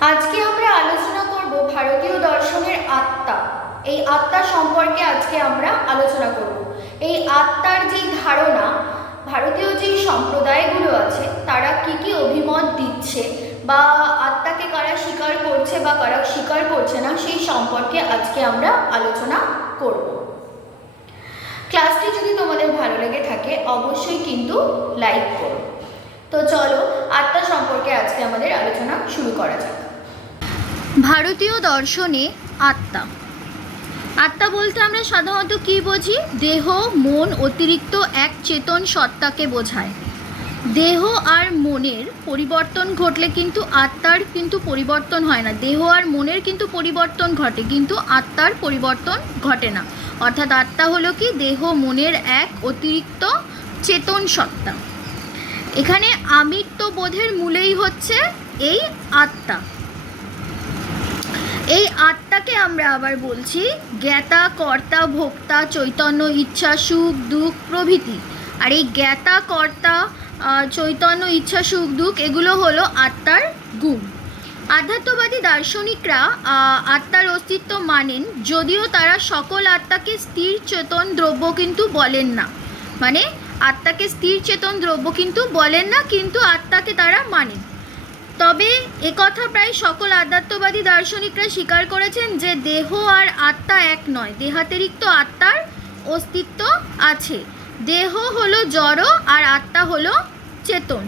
আজকে আমরা আলোচনা করব ভারতীয় দর্শনের আত্মা। এই আত্মা সম্পর্কে আজকে আমরা আলোচনা করব। এই আত্মার যে ধারণা, ভারতীয় যে সম্প্রদায়গুলো আছে, তারা কি কি অভিমত দিচ্ছে বা আত্মাকে কারা স্বীকার করছে বা কারা স্বীকার করছে না, সেই সম্পর্কে আজকে আমরা আলোচনা করব। ক্লাসটি যদি তোমাদের ভালো লেগে থাকে, অবশ্যই কিন্তু লাইক করো। তো চলো, আত্মা সম্পর্কে আজকে আমাদের আলোচনা শুরু করা যাক। ভারতীয় দর্শনে আত্মা। আত্মা বলতে আমরা সাধারণত কি বুঝি? দেহ, মন অতিরিক্ত এক চেতন সত্তাকে বোঝায়। দেহ আর মনের পরিবর্তন ঘটলে কিন্তু আত্মার কিন্তু পরিবর্তন হয় না। দেহ আর মনের কিন্তু পরিবর্তন ঘটে, কিন্তু আত্মার পরিবর্তন ঘটে না। অর্থাৎ আত্মা হলো কি? দেহ, মনের এক অতিরিক্ত চেতন সত্তা। এখানে আমিত্ব বোধের মূলেই হচ্ছে এই আত্মা। এই আত্মাকে আমরা আবার বলছি, জ্ঞাতা, কর্তা, ভোক্তা, চৈতন্য, ইচ্ছা, সুখ, দুঃখ, প্রভৃতি। আর এই জ্ঞাতা, কর্তা চৈতন্য, ইচ্ছা, সুখ, দুঃখ, এগুলো হলো আত্মার গুণ। আধ্যাত্মবাদী দার্শনিকরা আত্মার অস্তিত্ব মানেন যদিও তারা সকল আত্মাকে স্থির চেতন দ্রব্য কিন্তু বলেন না। মানে আত্মাকে স্থির চেতন দ্রব্য কিন্তু বলেন না, কিন্তু আত্মাকে তারা মানেন। তবে একথা প্রায় সকল আধ্যাত্মবাদী দার্শনিকরা স্বীকার করেছেন যে দেহ আর আত্মা এক নয়, দেহাতিরিক্ত আত্মার অস্তিত্ব আছে। দেহ হলো জড় আর আত্মা হলো চেতন।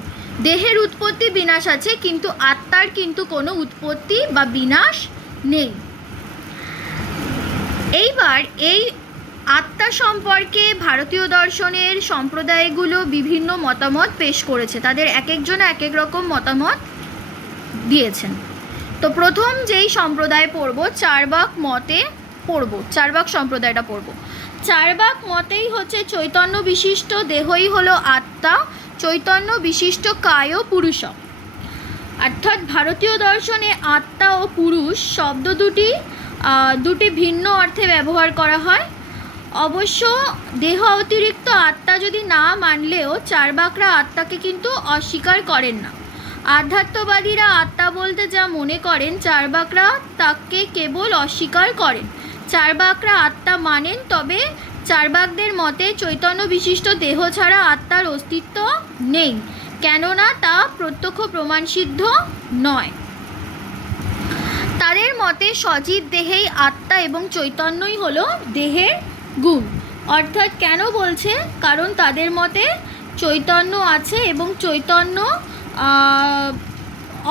দেহের উৎপত্তি বিনাশ আছে, কিন্তু আত্মার কিন্তু কোনো উৎপত্তি বা বিনাশ নেই। এইবার এই আত্মা সম্পর্কে ভারতীয় দর্শনের সম্প্রদায়গুলো বিভিন্ন মতামত পেশ করেছে। তাদের এক একজন এক এক রকম মতামত দিয়েছেন। তো প্রথম যেই সম্প্রদায় পড়ব, চারবাক মতে পড়ব, চারবাক সম্প্রদায়টা পড়ব। চারবাক মতেই হচ্ছে চৈতন্য বিশিষ্ট দেহই হলো আত্মা, চৈতন্য বিশিষ্ট কায় পুরুষ। অর্থাৎ ভারতীয় দর্শনে আত্মা ও পুরুষ শব্দ দুটি দুটি ভিন্ন অর্থে ব্যবহার করা হয়। অবশ্য দেহ অতিরিক্ত আত্মা যদি না মানলেও চারবাকরা আত্মাকে কিন্তু অস্বীকার করেন না। আধ্যাত্মবাদীরা আত্মা বলতে যা মনে করেন চারবাকরা তাকে কেবল অস্বীকার করেন। চারবাকরা আত্মা মানেন, তবে চারবাকদের মতে চৈতন্য বিশিষ্ট দেহ ছাড়া আত্মার অস্তিত্ব নেই, কেননা তা প্রত্যক্ষ প্রমাণসিদ্ধ নয়। তাদের মতে সজীব দেহেই আত্মা এবং চৈতন্যই হলো দেহের গুণ। অর্থাৎ কেন বলছে? কারণ তাদের মতে চৈতন্য আছে এবং চৈতন্য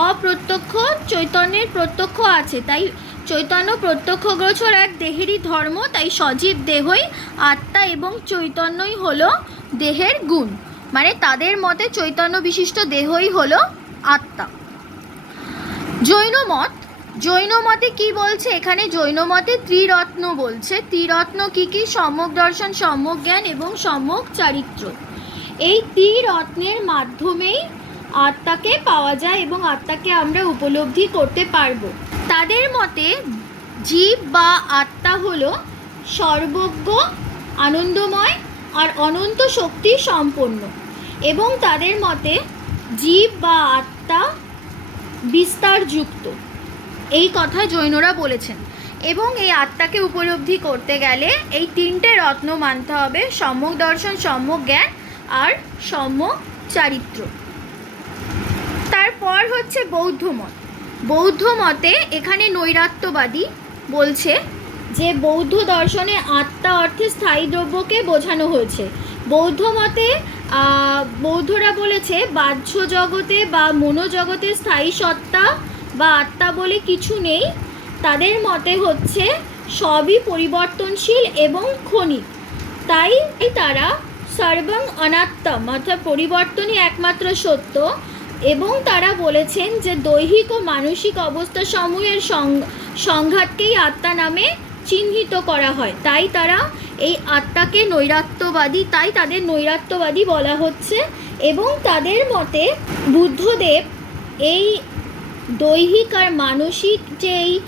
অপ্রত্যক্ষ, চৈতন্যের প্রত্যক্ষ আছে। তাই চৈতন্য প্রত্যক্ষ গোচর এক দেহেরই ধর্ম, তাই সজীব দেহই আত্মা এবং চৈতন্যই হলো দেহের গুণ। মানে তাদের মতে চৈতন্য বিশিষ্ট দেহই হলো আত্মা। জৈন মত। জৈন মতে কি বলছে? এখানে জৈন মতে ত্রিরত্ন বলছে। ত্রিরত্ন কি কি? সম্যক দর্শন, সম্যক জ্ঞান এবং সম্যক চারিত্র। এই ত্রিরত্নের মাধ্যমেই আত্মাকে পাওয়া যায় এবং আত্মাকে আমরা উপলব্ধি করতে পারব। তাদের মতে, জীব বা আত্মা হল সর্বজ্ঞ, আনন্দময় আর অনন্ত শক্তি সম্পন্ন। এবং তাদের মতে, জীব বা আত্মা বিস্তারযুক্ত। এই কথা জৈনরা বলেছেন। এবং এই আত্মাকে উপলব্ধি করতে গেলে এই তিনটে রত্ন মানতে হবে, সম্যক দর্শন, সম্যক জ্ঞান আর সম্যক চারিত্র। তারপর হচ্ছে বৌদ্ধ মত। বৌদ্ধ মতে এখানে নৈরাত্যবাদী বলছে যে বৌদ্ধ দর্শনে আত্মা অর্থে স্থায়ী দ্রব্যকে বোঝানো হয়েছে। বৌদ্ধ মতে বৌদ্ধরা বলেছে বাহ্য জগতে বা মনোজগতে স্থায়ী সত্তা বা আত্মা বলে কিছু নেই। তাদের মতে হচ্ছে সবই পরিবর্তনশীল এবং ক্ষণিক। তাই তারা সর্বং অনাত্মম অর্থাৎ পরিবর্তনই একমাত্র সত্য। এবং তারা বলেছেন যে দৈহিক ও মানসিক অবস্থা সমূহের সংঘাতকেই আত্মা নামে চিহ্নিত করা হয়। তাই তারা এই আত্মাকে নৈরাত্যবাদী, তাই তাদের নৈরাত্যবাদী বলা হচ্ছে এবং তাদের মতে বুদ্ধদেব এই দৈহিক আর মানসিক যেই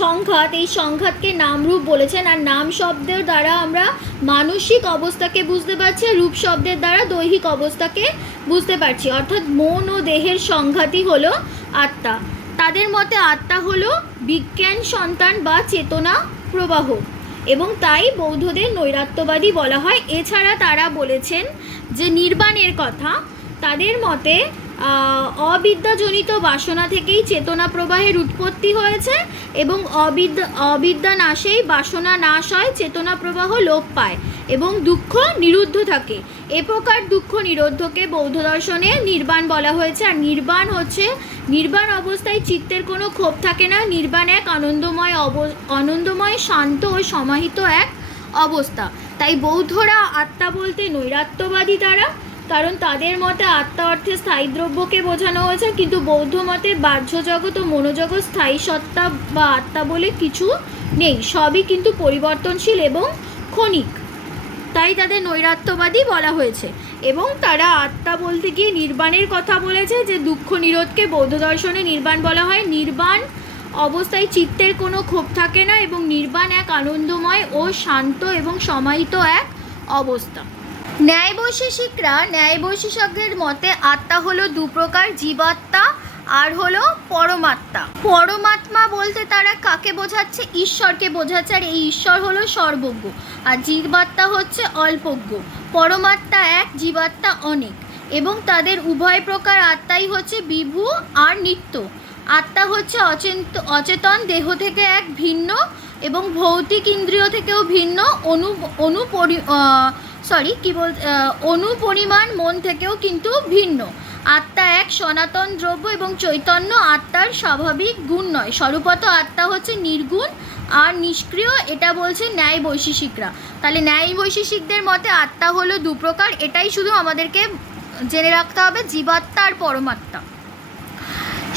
সংঘাত, এই সংঘাতকে নামরূপ বলেছেন। আর নাম শব্দের দ্বারা আমরা মানসিক অবস্থাকে বুঝতে পারছি আর রূপ শব্দের দ্বারা দৈহিক অবস্থাকে বুঝতে পারছি। অর্থাৎ মন ও দেহের সংঘাতই হলো আত্মা। তাদের মতে আত্মা হলো বিজ্ঞান, সন্তান বা চেতনা প্রবাহ এবং তাই বৌদ্ধদের নৈরাত্যবাদী বলা হয়। এছাড়া তারা বলেছেন যে নির্বাণের কথা। তাদের মতে অবিদ্যাজনিত বাসনা থেকেই চেতনা প্রবাহের উৎপত্তি হয়েছে এবং অবিদ্যা অবিদ্যা নাশেই বাসনা নাশ হয়, চেতনা প্রবাহ লোপ পায় এবং দুঃখ নিরুদ্ধ থাকে। এ প্রকার দুঃখ নিরুদ্ধকে বৌদ্ধ দর্শনে নির্বাণ বলা হয়েছে। আর নির্বাণ হচ্ছে, নির্বাণ অবস্থায় চিত্তের কোনো ক্ষোভ থাকে না। নির্বাণ এক আনন্দময় অব, আনন্দময়, শান্ত ও সমাহিত এক অবস্থা। তাই বৌদ্ধরা আত্মা বলতে নৈরাত্যবাদী তারা। কারণ তাদের মতে আত্মা অর্থে স্থায়ী দ্রব্যকে বোঝানো হয়েছে, কিন্তু বৌদ্ধ মতে বাহ্য জগৎ ও মনোজগৎ স্থায়ী সত্তা বা আত্মা বলে কিছু নেই। সবই কিন্তু পরিবর্তনশীল এবং ক্ষণিক। তাই তাদের নৈরাত্যবাদী বলা হয়েছে। এবং তারা আত্মা বলতে গিয়ে নির্বাণের কথা বলেছে যে দুঃখ নিরোধকে বৌদ্ধ দর্শনে নির্বাণ বলা হয়। নির্বাণ অবস্থায় চিত্তের কোনো ক্ষোভ থাকে না এবং নির্বাণ এক আনন্দময় ও শান্ত এবং সমাহিত এক অবস্থা। ন্যায় বৈশেষিকরা ন্যায় বৈশেষজ্ঞের মতে আত্মা হলো দু প্রকার, জীবাত্মা, আর হলো পরমাত্মা। পরমাত্মা বলতে তারা কাকে বোঝাচ্ছে? ঈশ্বরকে বোঝাচ্ছে, আর এই ঈশ্বর হলো সর্বজ্ঞ। আর জীবাত্মা হচ্ছে অল্পজ্ঞ। পরমাত্মা এক, জীবাত্মা অনেক। এবং তাদের উভয় প্রকার আত্মাই হচ্ছে বিভু আর নিত্য। আত্মা হচ্ছে অচেতন, দেহ থেকে এক ভিন্ন এবং ভৌতিক ইন্দ্রিয় থেকেও ভিন্ন, অনু, অনুপরি সরি কি বল অনুপরিমাণ মন থেকেও কিন্তু ভিন্ন। আত্মা এক, সনাতন দ্রব্য এবং চৈতন্য আত্মার স্বাভাবিক গুণ নয়। স্বরূপত আত্মা হচ্ছে নির্গুণ আর নিষ্ক্রিয়, এটা বলছে ন্যায় বৈশেষিকরা। তাহলে ন্যায় বৈশেষিকদের মতে আত্মা হলো দু প্রকার, এটাই শুধু আমাদেরকে জেনে রাখতে হবে, জীবাত্মা আর পরমাত্মা।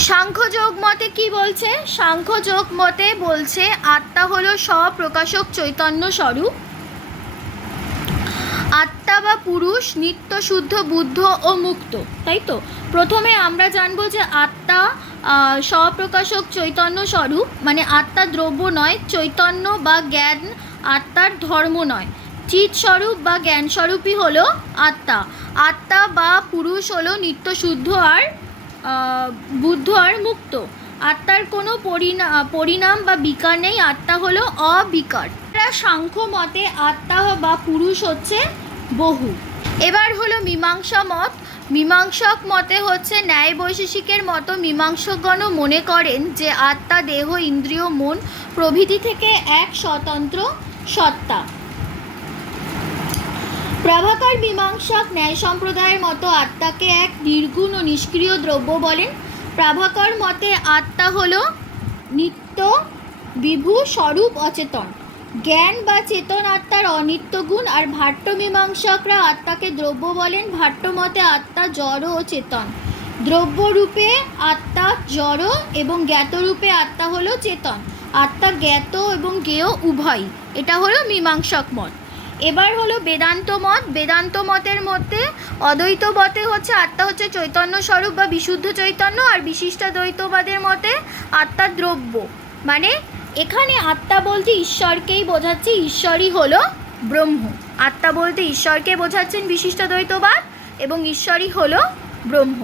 সাংখ্যযোগ মতে কি বলছে? সাংখ্যযোগ মতে বলছে আত্মা হলো স্বপ্রকাশক চৈতন্য স্বরূপ। আত্মা বা পুরুষ, নিত্য শুদ্ধ, বুদ্ধ ও মুক্ত, তাই তো? প্রথমে আমরা জানব যে আত্মা স্বপ্রকাশক চৈতন্য স্বরূপ মানে আত্মা দ্রব্য নয়, চৈতন্য বা জ্ঞান আত্মার ধর্ম নয়। চিৎ স্বরূপ বা জ্ঞান স্বরূপই হলো আত্মা। আত্মা বা পুরুষ হলো নিত্য শুদ্ধ আর বুদ্ধ আর মুক্ত। আত্মার কোনো পরিণা, পরিণাম বা বিকার নেই, আত্মা হলো অবিকার। সাংখ্য মতে আত্মা বা পুরুষ হচ্ছে বহু। এবার হলো মীমাংসা মত। মীমাংসক মতে হচ্ছে ন্যায় বৈশেষিকের মতো মীমাংসকগণও মনে করেন যে আত্মা, দেহ, ইন্দ্রিয়, মন প্রভৃতি থেকে এক স্বতন্ত্র সত্তা। প্রাভাকার মীমাংসক ন্যায় সম্প্রদায়ের মতো আত্মাকে এক নির্গুণ ও নিষ্ক্রিয় দ্রব্য বলেন। প্রাভাকর মতে আত্মা হল নিত্য, বিভু, স্বরূপ, অচেতন। জ্ঞান বা চেতন আত্মার অনিত্য গুণ আর ভাট্ট মীমাংসকরা আত্মাকে দ্রব্য বলেন, ভাট্ট মতে আত্মা জড় ও চেতন। দ্রব্যরূপে আত্মা জড় এবং জ্ঞাতরূপে আত্মা হলো চেতন। আত্মা জ্ঞাত এবং জ্ঞেয় উভয় এটা হলো মীমাংসক মত। এবার হলো বেদান্ত মত। বেদান্ত মতের মধ্যে অদ্বৈত মতে হচ্ছে আত্মা হচ্ছে চৈতন্য স্বরূপ বা বিশুদ্ধ চৈতন্য আর বিশিষ্ট দ্বৈতবাদের মতে আত্মা দ্রব্য। মানে এখানে আত্মা বলতে ঈশ্বরকেই বোঝাচ্ছে, ঈশ্বরই হলো ব্রহ্ম। আত্মা বলতে ঈশ্বরকে বোঝাচ্ছেন বিশিষ্ট দ্বৈতবাদ এবং ঈশ্বরই হলো ব্রহ্ম।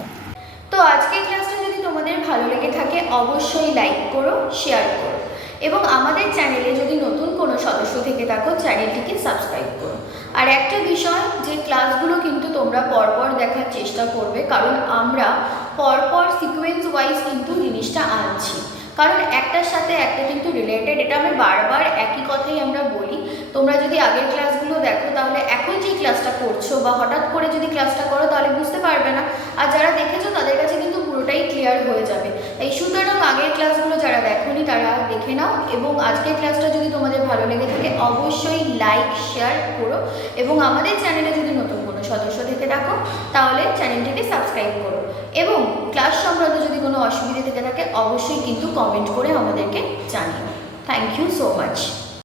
তো আজকের ক্লাসটা যদি তোমাদের ভালো লেগে থাকে, অবশ্যই লাইক করো শেয়ার করো এবং আমাদের চ্যানেলে যদি নতুন কোনো সদস্য থেকে থাকো চ্যানেলটিকে সাবস্ক্রাইব করো। আর একটা বিষয়, যে ক্লাসগুলো কিন্তু তোমরা পরপর দেখার চেষ্টা করবে, কারণ আমরা পরপর সিকোয়েন্স ওয়াইজ কিন্তু কারণ একটার সাথে একটা কিন্তু রিলেটেড এটা আমি বারবার একই কথাই আমরা বলি। তোমরা যদি আগের ক্লাসগুলো দেখো, তাহলে এখন যে ক্লাসটা করছ বা হঠাৎ করে যদি ক্লাসটা করো, তাহলে বুঝতে পারবে না। আর যারা দেখেছ, তাদের কাছে কিন্তু পুরোটাই ক্লিয়ার হয়ে যাবে। তাই সুতরাং আগের ক্লাসগুলো যারা দেখোনি, তারা দেখে নাও এবং আজকের ক্লাসটা যদি তোমাদের ভালো লেগে থাকে, অবশ্যই লাইক শেয়ার করো এবং আমাদের চ্যানেলে যদি নতুন কোনো সদস্য থেকে থাকো তাহলে চ্যানেলটিকে সাবস্ক্রাইব করো। এবং ক্লাস সংক্রান্ত যদি কোনো অসুবিধা থেকে থাকে, অবশ্যই কিন্তু কমেন্ট করে আমাদেরকে জানিও। Thank you so much